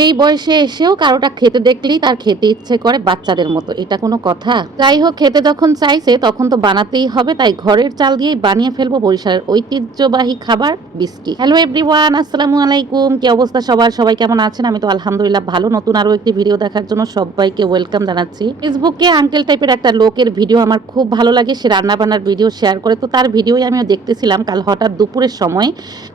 এই বয়সে এসেও কারোটা খেতে দেখলেই তার খেতে ইচ্ছে করে বাচ্চাদের মতো। এটা কোনো কথা? যাই হোক, খেতে যখন চাইছে তখন তো বানাতেই হবে, তাই ঘরের চাল দিয়েই বানিয়ে ফেলবো বরিশালের ঐতিহ্যবাহী খাবার বিস্কিট। হ্যালো এভরিওয়ান, আসসালামু আলাইকুম। কি অবস্থা সবার? সবাই কেমন আছেন? আমি তো আলহামদুলিল্লাহ ভালো। নতুন আরো একটি ভিডিও দেখার জন্য সবাইকে ওয়েলকাম জানাচ্ছি। ফেসবুকে আঙ্কেল টাইপের একটা লোকের ভিডিও আমার খুব ভালো লাগে, সে রান্না বান্নার ভিডিও শেয়ার করে, তো তার ভিডিওই আমিও দেখতেছিলাম। কাল হঠাৎ দুপুরের সময়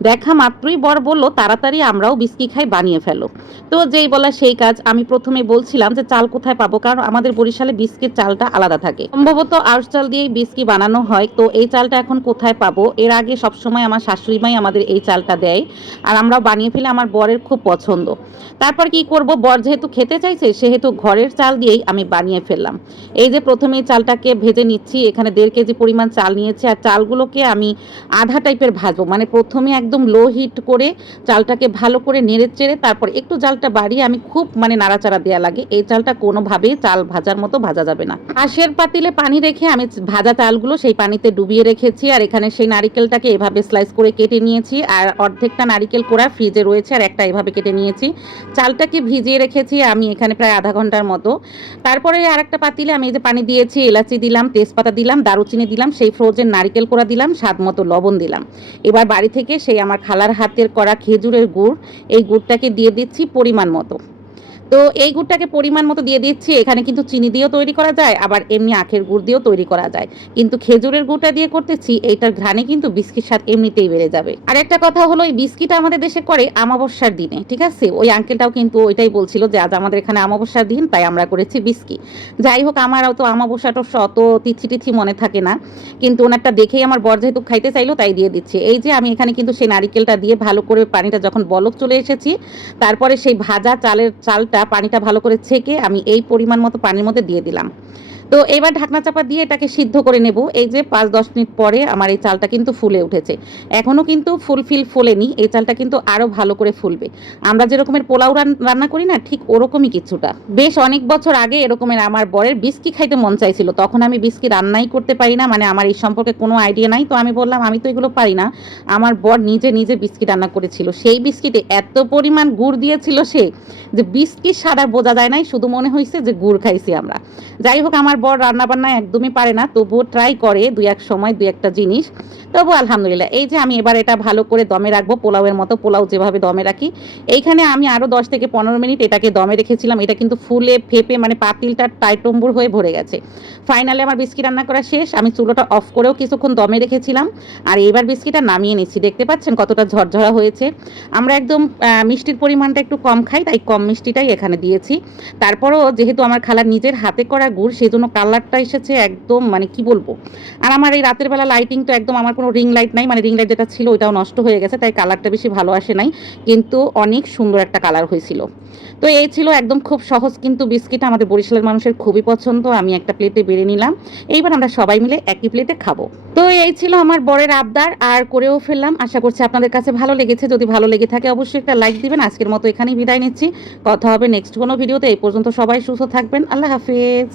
দেখা মাত্রই বর বলল, তাড়াতাড়ি আমরাও বিস্কিট খাই, বানিয়ে ফেলো। তো যেই বলা সেই কাজ। আমি প্রথমে বলছিলাম যে চাল কোথায় পাবো, কারণ আমাদের বরিশালে বিস্কিট চালটা আলাদা থাকে, সম্ভবত আউশ চাল দিয়েই বিস্কিট বানানো হয়। তো এই চালটা এখন কোথায় পাবো? এর আগে সবসময় আমার শাশুড়ি মাই আমাদের এই চালটা দেয়, আর আমরাও বানিয়ে ফেলে, আমার বরের খুব পছন্দ। তারপর কি করব, বর যেহেতু খেতে চাইছে সেহেতু ঘরের চাল দিয়েই আমি বানিয়ে ফেললাম। এই যে প্রথমেই চালটাকে ভেজে নিচ্ছি, এখানে 1.5 কেজি পরিমাণ চাল নিয়েছি, আর চালগুলোকে আমি আধা টাইপের ভাজবো, মানে প্রথমে একদম লো হিট করে চালটাকে ভালো করে নেড়ে চেড়ে তারপর একটু জালটা বাড়িয়ে আমি খুব নাড়াচাড়া দেওয়া লাগে। এই চালটা কোনোভাবেই চাল ভাজার মতো ভাজা যাবে না। পাশের পাতিলে পানি রেখে আমি ভাজা চালগুলো সেই পানিতে ডুবিয়ে রেখেছি, আর এখানে সেই নারিকেলটাকে এভাবে স্লাইস করে কেটে নিয়েছি, আর অর্ধেকটা নারিকেল কোড়া ফ্রিজে রয়েছে, আর একটা এভাবে কেটে নিয়েছি। চালটাকে ভিজিয়ে রেখেছি আমি এখানে প্রায় আধা ঘন্টার মতো। তারপরে আর একটা পাতিলে আমি এই যে পানি দিয়েছি, এলাচি দিলাম, তেজপাতা দিলাম, দারুচিনি দিলাম, সেই ফ্রোজেন নারিকেল কোড়া দিলাম, স্বাদ মতো লবণ দিলাম। এবার বাড়ি থেকে সেই আমার খালার হাতের করা খেজুরের গুড়, এই গুড়টাকে দিয়ে দিচ্ছি পরিমাণ মতো। তো এই গুড়টাকে পরিমাণ মতো দিয়ে দিচ্ছি। এখানে কিন্তু চিনি দিয়েও তৈরি করা যায়, আবার এমনি আখের গুড় দিয়েও তৈরি করা যায়, কিন্তু খেজুরের গুড়টা দিয়ে করতেছি, এইটার ঘ্রাণে কিন্তু বিস্কিট স্বাদ এমনিতেই বেড়ে যাবে। আর একটা কথা হলো, এই বিস্কিট আমাদের দেশে করে আমাবস্যার দিনে, ঠিক আছে? ওই আঙ্কেলটাও কিন্তু ওইটাই বলছিল যে আজ আমাদের এখানে আমাবস্যার দিন, তাই আমরা করেছি বিস্কিট। যাই হোক, আমারও তো আমাবস্যাটা অত তিথি টিথি মনে থাকে না, কিন্তু ওনারটা দেখেই আমার বর যেহেতু খাইতে চাইলো তাই দিয়ে দিচ্ছি। এই যে আমি এখানে কিন্তু সেই নারিকেলটা দিয়ে ভালো করে পানিটা যখন বলক চলে এসেছি, তারপরে সেই ভাজা চালটা পানিটা ভালো করে ছেঁকে আমি এই পরিমাণ মতো পানির মধ্যে দিয়ে দিলাম। তো এবার ঢাকনা চাপা দিয়ে এটাকে সিদ্ধ করে নেব। এই যে 5-10 মিনিট পরে আমার এই চালটা কিন্তু ফুলে উঠেছে। এখনও কিন্তু ফুলেনি, এই চালটা কিন্তু আরও ভালো করে ফুলবে। আমরা যেরকমের পোলাও রান্না করি না, ঠিক ওরকমই কিছুটা। বেশ অনেক বছর আগে এরকমের আমার বরের বিস্কি খাইতে মন চাইছিল, তখন আমি বিস্কি রান্নাই করতে পারি না, মানে আমার এই সম্পর্কে কোনো আইডিয়া নাই। তো আমি বললাম আমি তো এগুলো পারি না। আমার বর নিজে নিজে বিস্কি রান্না করেছিল, সেই বিস্কিটে এত পরিমাণ গুড় দিয়েছিল সে, যে বিস্কিট সাদা বোঝা যায় নাই, শুধু মনে হয়েছে যে গুড় খাইছি আমরা। যাই হোক, আমার বর রান্নাবান্না একদমই পারে না, তবুও ট্রাই করে দুই এক সময় দুই একটা জিনিস। তবু আলহামদুলিল্লাহ। এই যে আমি এবার এটা ভালো করে দমে রাখবো, পোলাওয়ের মতো, পোলাও যেভাবে দমে রাখি। এইখানে আমি আরও 10 থেকে 15 মিনিট এটাকে দমে রেখেছিলাম। এটা কিন্তু ফুলে ফেপে পাতিলটা টাইটম্বুর হয়ে ভরে গেছে। ফাইনালি আমার বিস্কিট রান্না করা শেষ। আমি চুলোটা অফ করেও কিছুক্ষণ দমে রেখেছিলাম, আর এইবার বিস্কিটটা নামিয়ে নিচ্ছি। দেখতে পাচ্ছেন কতটা ঝরঝরা হয়েছে। আমরা একদম মিষ্টির পরিমাণটা একটু কম খাই, তাই কম মিষ্টিটাই এখানে দিয়েছি। তারপরও যেহেতু আমার খালার নিজের হাতে করা গুড়, সেই জন্য কালারটা এসেছে একদম কি বলবো। আর আমার এই রাতের বেলা লাইটিং তো একদম, আমার কোনো রিং লাইট নাই, রিং লাইট যেটা ছিল ওইটাও নষ্ট হয়ে গেছে, তাই কালারটা বেশি ভালো আসে নাই, কিন্তু অনেক সুন্দর একটা কালার হয়েছিল। তো এই ছিল একদম খুব সহজ কিন্তু বিস্কিট, আমাদের বরিশালের মানুষের খুবই পছন্দ। আমি একটা প্লেটে বেড়ে নিলাম, এইবার আমরা সবাই মিলে একই প্লেটে খাবো। তো এই ছিল আমার বরের আবদার, আর করেও ফেললাম। আশা করছি আপনাদের কাছে ভালো লেগেছে। যদি ভালো লেগে থাকে অবশ্যই একটা লাইক দিবেন। আজকের মতো এখানেই বিদায় নিচ্ছি, কথা হবে নেক্সট কোনো ভিডিওতে। এই পর্যন্ত সবাই সুস্থ থাকবেন, আল্লাহ হাফিজ।